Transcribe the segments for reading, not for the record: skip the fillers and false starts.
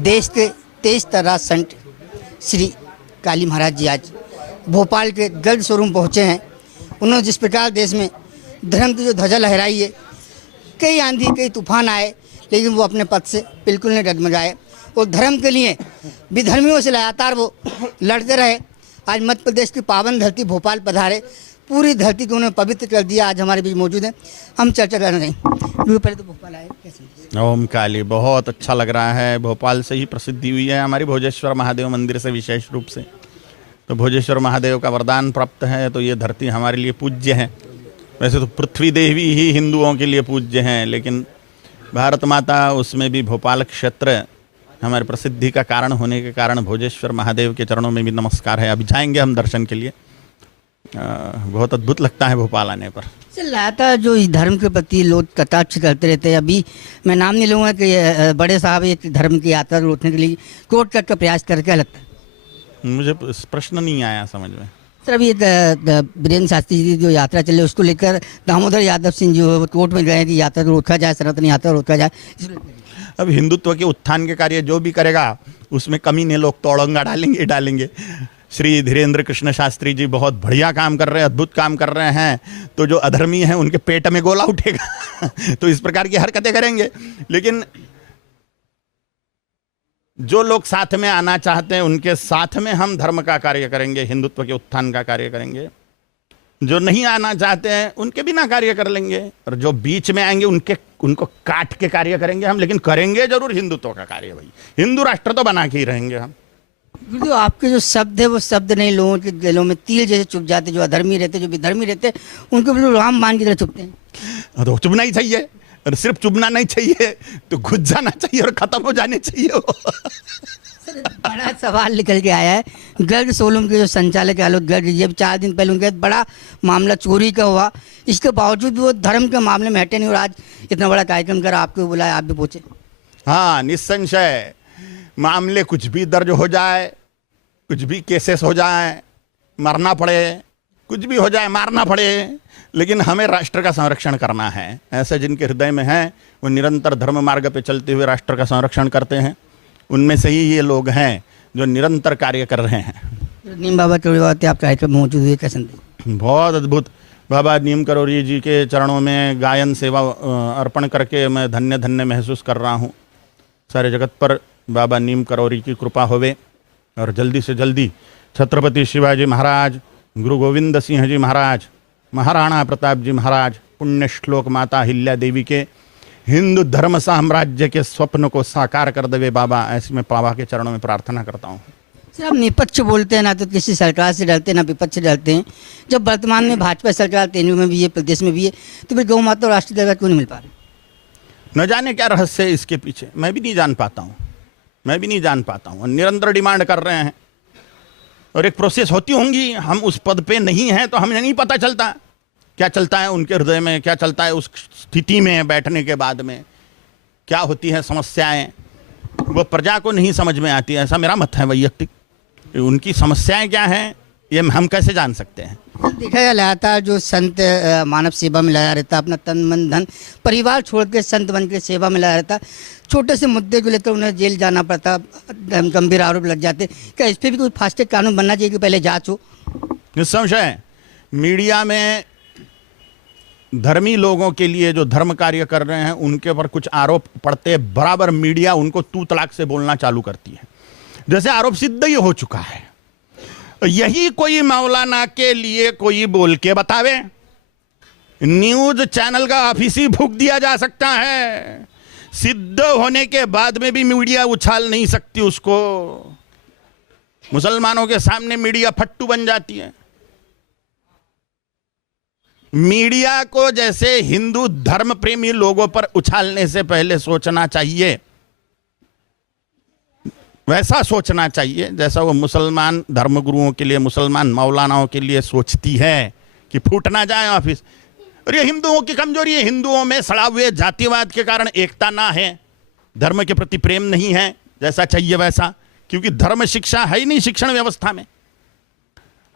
देश के तेज तर्रार संत श्री काली महाराज जी आज भोपाल के गर्द शोरूम पहुँचे हैं। उन्होंने जिस प्रकार देश में धर्म की जो ध्वजा लहराई है, कई आंधी कई तूफान आए, लेकिन वो अपने पद से बिल्कुल नहीं डगमगाए और धर्म के लिए विधर्मियों से लगातार वो लड़ते रहे। आज मध्य प्रदेश की पावन धरती भोपाल पधारे, पूरी धरती को उन्होंने पवित्र कर दिया। आज हमारे बीच मौजूद हैं, हम चर्चा करना नहीं। पहले तो भोपाल आए, कैसे? ओम काली, बहुत अच्छा लग रहा है। भोपाल से ही प्रसिद्धि हुई है हमारी भोजेश्वर महादेव मंदिर से विशेष रूप से। तो भोजेश्वर महादेव का वरदान प्राप्त है, तो ये धरती हमारे लिए पूज्य है। वैसे तो पृथ्वी देवी ही हिंदुओं के लिए पूज्य हैं, लेकिन भारत माता, उसमें भी भोपाल क्षेत्र हमारे प्रसिद्धि का कारण होने के कारण भोजेश्वर महादेव के चरणों में भी नमस्कार है। अभी जाएंगे हम दर्शन के लिए। बहुत अद्भुत लगता है भोपाल आने पर। चल रहा था जो इस धर्म के प्रति लोग कटाक्ष करते रहते हैं। अभी मैं नाम नहीं लूँगा कि बड़े साहब एक धर्म की यात्रा रोकने के लिए कोर्ट कट का प्रयास करके लगता है। मुझे प्रश्न नहीं आया समझ में। सर, अभी वीरेंद्र शास्त्री जी जो यात्रा चले उसको लेकर दामोदर यादव सिंह जो कोर्ट में गए कि यात्रा रोका जाए, सनातन यात्रा रोका जाए। अब हिंदुत्व के उत्थान के कार्य जो भी करेगा उसमें कमी नहीं, लोग तोड़ंगा डालेंगे। श्री धीरेन्द्र कृष्ण शास्त्री जी बहुत बढ़िया काम कर रहे हैं, अद्भुत काम कर रहे हैं। तो जो अधर्मी हैं उनके पेट में गोला उठेगा तो इस प्रकार की हरकतें करेंगे। लेकिन जो लोग साथ में आना चाहते हैं उनके साथ में हम धर्म का कार्य करेंगे, हिंदुत्व के उत्थान का कार्य करेंगे। जो नहीं आना चाहते हैं उनके बिना कार्य कर लेंगे, और जो बीच में आएंगे उनको काट के कार्य करेंगे हम, लेकिन करेंगे जरूर हिंदुत्व का कार्य। भाई, हिंदू राष्ट्र तो बना के ही रहेंगे हम। गुरुदेव, आपके जो शब्द है वो शब्द नहीं लोगों के दिलों में तीर जैसे चुभ जाते। जो अधर्मी रहते, जो विधर्मी रहते, उनको बिल्कुल राम बाण की तरह चुभते हैं। तो चुभना ही चाहिए, और सिर्फ चुभना नहीं चाहिए तो घुस जाना चाहिए और खत्म हो जाने चाहिए वो। सर, बड़ा सवाल निकल के आया है। गर्ग शोरूम के जो संचालक आलोक गर्ग जी, 4 दिन पहले उनके बड़ा मामला चोरी का हुआ, इसके बावजूद भी वो धर्म के मामले में हटे नहीं और आज इतना बड़ा कार्यक्रम कर आपको बुलाया, आप भी पहुंचे। हाँ, निस्संशय मामले कुछ भी दर्ज हो जाए, कुछ भी केसेस हो जाए, मरना पड़े, कुछ भी हो जाए, मारना पड़े, लेकिन हमें राष्ट्र का संरक्षण करना है। ऐसे जिनके हृदय में है वो निरंतर धर्म मार्ग पे चलते हुए राष्ट्र का संरक्षण करते हैं। उनमें से ही ये लोग हैं जो निरंतर कार्य कर रहे हैं। नीम बाबा करोड़ी आप कार्यक्रम मौजूद हुए, कैसे? बहुत अद्भुत। बाबा नीम करोड़ी जी के चरणों में गायन सेवा अर्पण करके मैं धन्य धन्य महसूस कर रहा हूँ। सारे जगत पर बाबा नीम करोड़ी की कृपा होवे और जल्दी से जल्दी छत्रपति शिवाजी महाराज, गुरु गोविंद सिंह जी महाराज, महाराणा प्रताप जी महाराज, पुण्य श्लोक माता हिल्या देवी के हिंदू धर्म साम्राज्य के स्वप्न को साकार कर देवे बाबा, ऐसे मैं बाबा के चरणों में प्रार्थना करता हूँ। सर, आप निपक्ष बोलते हैं, ना तो किसी सरकार से डरते हैं ना विपक्ष से डरते हैं। जब वर्तमान में भाजपा सरकार तेलुगु में भी है, प्रदेश में भी है, तो फिर गौ माता और राष्ट्रीय दरबार क्यों नहीं मिल पा रहे? न जाने क्या रहस्य है इसके पीछे, मैं भी नहीं जान पाता हूँ। निरंतर डिमांड कर रहे हैं और एक प्रोसेस होती होंगी। हम उस पद पे नहीं हैं तो हमें नहीं पता चलता क्या चलता है उनके हृदय में, क्या चलता है उस स्थिति में बैठने के बाद में, क्या होती है समस्याएं, वो प्रजा को नहीं समझ में आती है। ऐसा मेरा मत है वैयक्तिक। उनकी समस्याएं क्या हैं ये हम कैसे जान सकते हैं? देखा गया लगातार जो संत मानव सेवा में लगा रहता, अपना तन मन धन परिवार छोड़ के संत बन के सेवा में लगा रहता, छोटे से मुद्दे को लेकर उन्हें जेल जाना पड़ता, गंभीर आरोप लग जाते। क्या इस पर भी कोई फास्ट ट्रैक कानून बनना चाहिए कि पहले जांच हो? निस्संशय मीडिया में धर्मी लोगों के लिए जो धर्म कार्य कर रहे हैं उनके ऊपर कुछ आरोप पड़ते बराबर मीडिया उनको तू तलाक से बोलना चालू करती है, जैसे आरोप सिद्ध ही हो चुका है। यही कोई मौलाना के लिए कोई बोल के बतावे, न्यूज चैनल का ऑफिस ही फूंक दिया जा सकता है। सिद्ध होने के बाद में भी मीडिया उछाल नहीं सकती उसको। मुसलमानों के सामने मीडिया फट्टू बन जाती है। मीडिया को जैसे हिंदू धर्म प्रेमी लोगों पर उछालने से पहले सोचना चाहिए, वैसा सोचना चाहिए जैसा वो मुसलमान धर्मगुरुओं के लिए, मुसलमान मौलानाओं के लिए सोचती है कि फूट ना जाए ऑफिस। और ये हिंदुओं की कमजोरी है। हिंदुओं में सड़ा हुए जातिवाद के कारण एकता ना है, धर्म के प्रति प्रेम नहीं है जैसा चाहिए वैसा, क्योंकि धर्म शिक्षा है ही नहीं शिक्षण व्यवस्था में।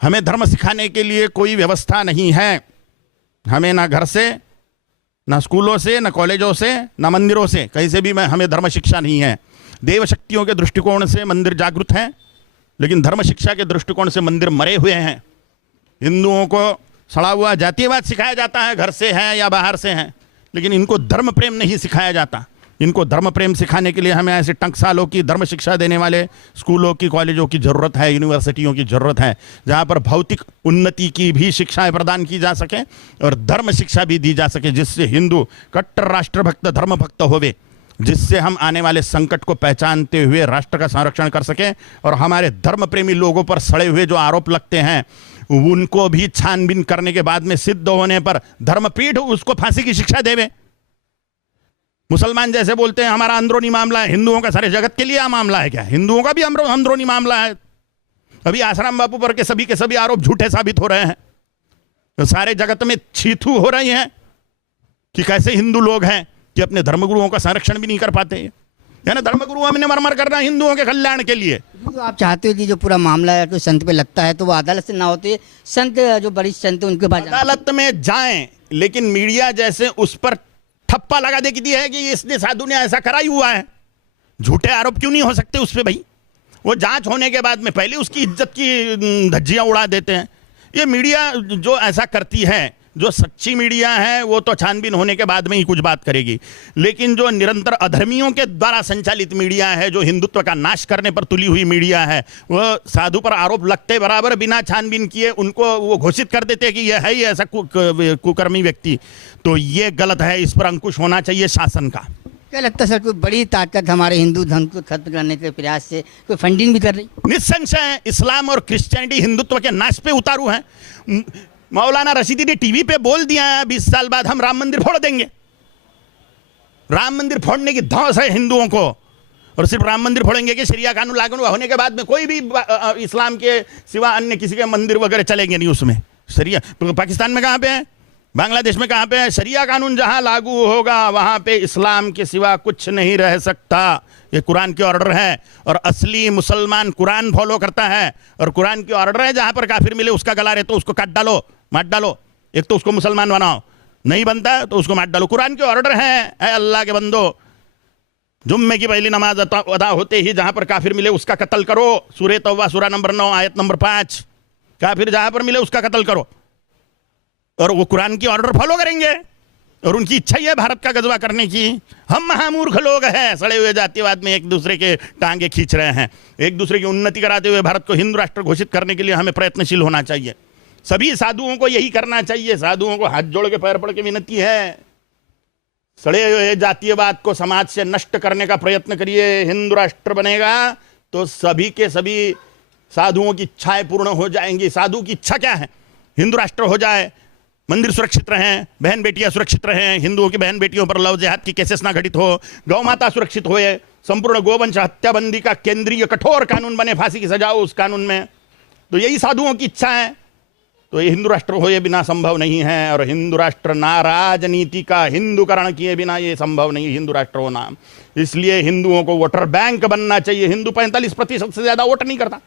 हमें धर्म सिखाने के लिए कोई व्यवस्था नहीं है। हमें ना घर से, ना स्कूलों से, ना कॉलेजों से, ना मंदिरों से, कहीं से भी हमें धर्म शिक्षा नहीं है। देव शक्तियों के दृष्टिकोण से मंदिर जागृत हैं, लेकिन धर्म शिक्षा के दृष्टिकोण से मंदिर मरे हुए हैं। हिंदुओं को सड़ा हुआ जातीयवाद सिखाया जाता है, घर से है या बाहर से है, लेकिन इनको धर्म प्रेम नहीं सिखाया जाता। इनको धर्म प्रेम सिखाने के लिए हमें ऐसे टंकसालों की धर्म शिक्षा देने वाले स्कूलों की, कॉलेजों की ज़रूरत है, यूनिवर्सिटियों की ज़रूरत है, जहाँ पर भौतिक उन्नति की भी शिक्षाएं प्रदान की जा सके और धर्म शिक्षा भी दी जा सके, जिससे हिंदू कट्टर राष्ट्रभक्त धर्म भक्त होवे, जिससे हम आने वाले संकट को पहचानते हुए राष्ट्र का संरक्षण कर सकें और हमारे धर्म प्रेमी लोगों पर सड़े हुए जो आरोप लगते हैं उनको भी छानबीन करने के बाद में सिद्ध होने पर धर्मपीठ उसको फांसी की शिक्षा देवे। मुसलमान जैसे बोलते हैं हमारा अंदरूनी मामला है, हिंदुओं का सारे जगत के लिए मामला है क्या? हिंदुओं का भी अंदरूनी मामला है। अभी आसाराम बापू पर के सभी आरोप झूठे साबित हो रहे हैं, तो सारे जगत में छीथू हो रही है कि कैसे हिंदू लोग हैं कि अपने धर्मगुरुओं का संरक्षण भी नहीं कर पाते हैं। यानी धर्मगुरुओं ने मरमर करना हिंदुओं के कल्याण के लिए। तो आप चाहते हो कि जो पूरा मामला है तो संत पे लगता है तो वो अदालत से ना होते, संत जो वरिष्ठ संत उनके पास अदालत में जाएं, लेकिन मीडिया जैसे उस पर ठप्पा लगा देती है कि इसने साधु ने ऐसा करा ही हुआ है। झूठे आरोप क्यों नहीं हो सकते उस पर भाई? वो जांच होने के बाद में पहले उसकी इज्जत की धज्जियां उड़ा देते हैं। ये मीडिया जो ऐसा करती है, जो सच्ची मीडिया है वो तो छानबीन होने के बाद में ही कुछ बात करेगी, लेकिन जो निरंतर अधर्मियों के द्वारा संचालित मीडिया है, जो हिंदुत्व का नाश करने पर तुली हुई मीडिया है, वह साधु पर आरोप लगते बराबर बिना छानबीन किए उनको वो घोषित कर देते हैं कि यह है ही ऐसा कुकर्मी व्यक्ति। तो ये गलत है, इस पर अंकुश होना चाहिए शासन का। क्या लगता है सर, कोई बड़ी ताकत हमारे हिंदू धर्म को खत्म करने के प्रयास से कोई फंडिंग भी कर रही? निस्संशय इस्लाम और क्रिश्चियनिटी हिंदुत्व के नाश पे उतारू है। मौलाना रशीदी ने टीवी पे बोल दिया है 20 साल बाद हम राम मंदिर फोड़ देंगे। राम मंदिर फोड़ने की धौंस है हिंदुओं को, और सिर्फ राम मंदिर फोड़ेंगे कि शरिया कानून लागू होने के बाद में कोई भी इस्लाम के सिवा अन्य किसी के मंदिर वगैरह चलेंगे नहीं उसमें। शरिया पाकिस्तान में कहाँ पे है, बांग्लादेश में कहाँ पे है? शरिया कानून जहां लागू होगा वहां पे इस्लाम के सिवा कुछ नहीं रह सकता। ये कुरान के ऑर्डर है और असली मुसलमान कुरान फॉलो करता है, और कुरान के ऑर्डर है जहां पर काफिर मिले उसका गला रहे तो उसको काट डालो, मार डालो। एक तो उसको मुसलमान बनाओ, नहीं बनता तो उसको मार डालो। कुरान के ऑर्डर है अल्लाह के बंदो, जुम्मे की पहली नमाज अदा होते ही जहां पर काफिर मिले उसका कत्ल करो। सूरह तौबा सूरा नंबर 9 आयत नंबर 5, काफिर जहां पर मिले उसका कत्ल करो। और वो कुरान की ऑर्डर फॉलो करेंगे, और उनकी इच्छा ही है भारत का गजवा करने की। हम महामूर्ख लोग हैं, सड़े हुए जातिवाद में एक दूसरे के टांगे खींच रहे हैं। एक दूसरे की उन्नति कराते हुए भारत को हिंदू राष्ट्र घोषित करने के लिए हमें प्रयत्नशील होना चाहिए। सभी साधुओं को यही करना चाहिए। साधुओं को हाथ जोड़ के पैर पड़ के विनती है, सड़े हुए जातीयवाद को समाज से नष्ट करने का प्रयत्न करिए। हिंदू राष्ट्र बनेगा तो सभी के सभी साधुओं की इच्छाएं पूर्ण हो जाएंगी। साधु की इच्छा क्या है? हिंदू राष्ट्र हो जाए, मंदिर सुरक्षित रहें, बहन बेटियां सुरक्षित रहें, हिंदुओं की बहन बेटियों पर लव जिहाद की केसेस ना घटित हो, गौ माता सुरक्षित होए, संपूर्ण गोवंश हत्याबंदी का केंद्रीय कठोर कानून बने, फांसी की सजा हो उस कानून में। तो यही साधुओं की इच्छा है। तो ये हिंदू राष्ट्र होए बिना संभव नहीं है, और हिंदू राष्ट्र ना राजनीति का हिंदूकरण किए बिना ये संभव नहीं हिंदू राष्ट्र होना। इसलिए हिंदुओं को वोटर बैंक बनना चाहिए। हिंदू 45% से ज्यादा वोट नहीं करता,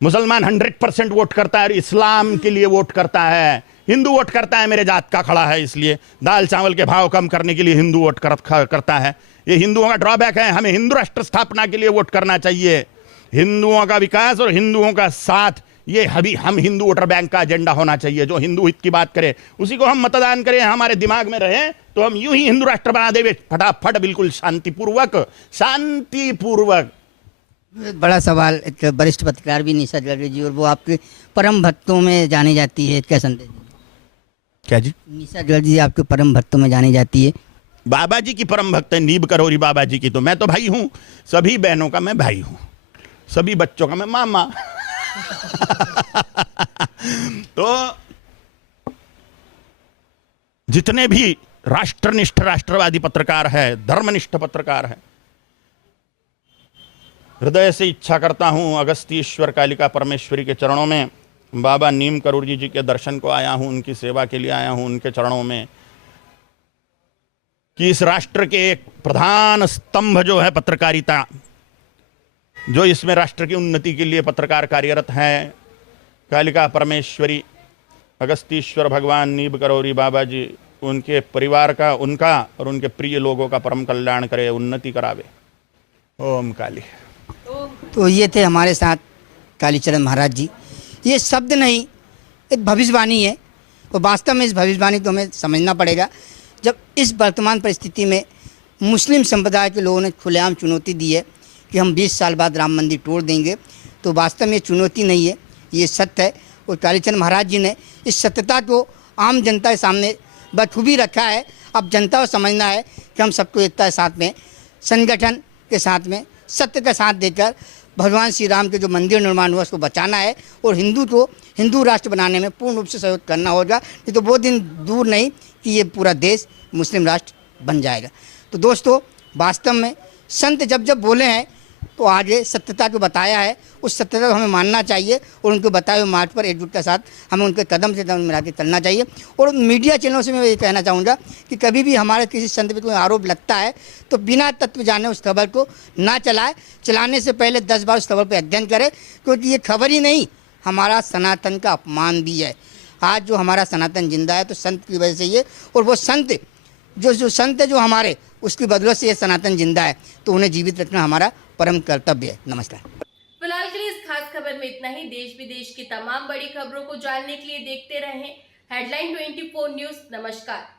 मुसलमान 100% वोट करता है, इस्लाम के लिए वोट करता है। हिंदू वोट करता है मेरे जात का खड़ा है, इसलिए दाल चावल के भाव कम करने के लिए हिंदू वोट करता है। ये हिंदुओं का ड्रॉबैक है। हमें हिंदू राष्ट्र स्थापना के लिए वोट करना चाहिए। हिंदुओं का विकास और हिंदुओं का साथ, ये हम हिंदू वोटर बैंक का एजेंडा होना चाहिए। जो हिंदू हित की बात करे उसी को हम मतदान करें, हमारे दिमाग में रहे तो हम यूं ही हिंदू राष्ट्र बना देवे फटाफट, बिल्कुल शांतिपूर्वक। बड़ा सवाल, एक वरिष्ठ पत्रकार भी निशा जलदी जी, और वो आपके परम भक्तों में जानी जाती है, क्या संदेश? क्या जी? निशा जलदी जी आपके परम भक्तों में जानी जाती है। बाबा जी की परम भक्त है, नीब करोरी बाबा जी की। तो मैं तो भाई हूं, सभी बहनों का मैं भाई हूं, सभी बच्चों का मैं मामा। तो जितने भी राष्ट्रनिष्ठ राष्ट्रवादी पत्रकार है, धर्मनिष्ठ पत्रकार है, हृदय से इच्छा करता हूं अगस्तीश्वर कालिका परमेश्वरी के चरणों में, बाबा नीम करोरी जी के दर्शन को आया हूं, उनकी सेवा के लिए आया हूं, उनके चरणों में, कि इस राष्ट्र के एक प्रधान स्तंभ जो है पत्रकारिता, जो इसमें राष्ट्र की उन्नति के लिए पत्रकार कार्यरत हैं, कालिका परमेश्वरी अगस्तीश्वर भगवान नीब करोरी बाबा जी, उनके परिवार का, उनका और उनके प्रिय लोगों का परम कल्याण करे, उन्नति करावे। ओम काली। तो ये थे हमारे साथ कालीचरण महाराज जी। ये शब्द नहीं, एक भविष्यवाणी है, और वास्तव में इस भविष्यवाणी को हमें समझना पड़ेगा। जब इस वर्तमान परिस्थिति में मुस्लिम संप्रदाय के लोगों ने खुलेआम चुनौती दी है कि हम 20 साल बाद राम मंदिर तोड़ देंगे, तो वास्तव में ये चुनौती नहीं है, ये सत्य है। और कालीचरण महाराज जी ने इस सत्यता को आम जनता के सामने बखूबी रखा है। अब जनता को समझना है कि हम सबको एकता के साथ में, संगठन के साथ में, सत्य का साथ देकर भगवान श्री राम के जो मंदिर निर्माण हुआ उसको बचाना है, और हिंदू को हिंदू राष्ट्र बनाने में पूर्ण रूप से सहयोग करना होगा। नहीं तो वो दिन दूर नहीं कि ये पूरा देश मुस्लिम राष्ट्र बन जाएगा। तो दोस्तों, वास्तव में संत जब जब बोले हैं तो आगे सत्यता को बताया है, उस सत्यता को हमें मानना चाहिए, और उनको बताए हुए मार्ग पर एकजुटता के साथ हमें उनके कदम से कदम मिला के चलना चाहिए। और मीडिया चैनलों से मैं ये कहना चाहूँगा कि कभी भी हमारे किसी संत पर कोई आरोप लगता है तो बिना तत्व जाने उस खबर को ना चलाए, चलाने से पहले 10 बार उस खबर पर अध्ययन करें, क्योंकि ये खबर ही नहीं, हमारा सनातन का अपमान भी है। आज जो हमारा सनातन जिंदा है तो संत की वजह से ये, और वो संत जो संत है जो हमारे, उसकी बदौलत से ये सनातन जिंदा है, तो उन्हें जीवित रखना हमारा परम कर्तव्य है। नमस्कार। फिलहाल के लिए इस खास खबर में इतना ही। देश विदेश की तमाम बड़ी खबरों को जानने के लिए देखते रहें हेडलाइन 24 न्यूज। नमस्कार।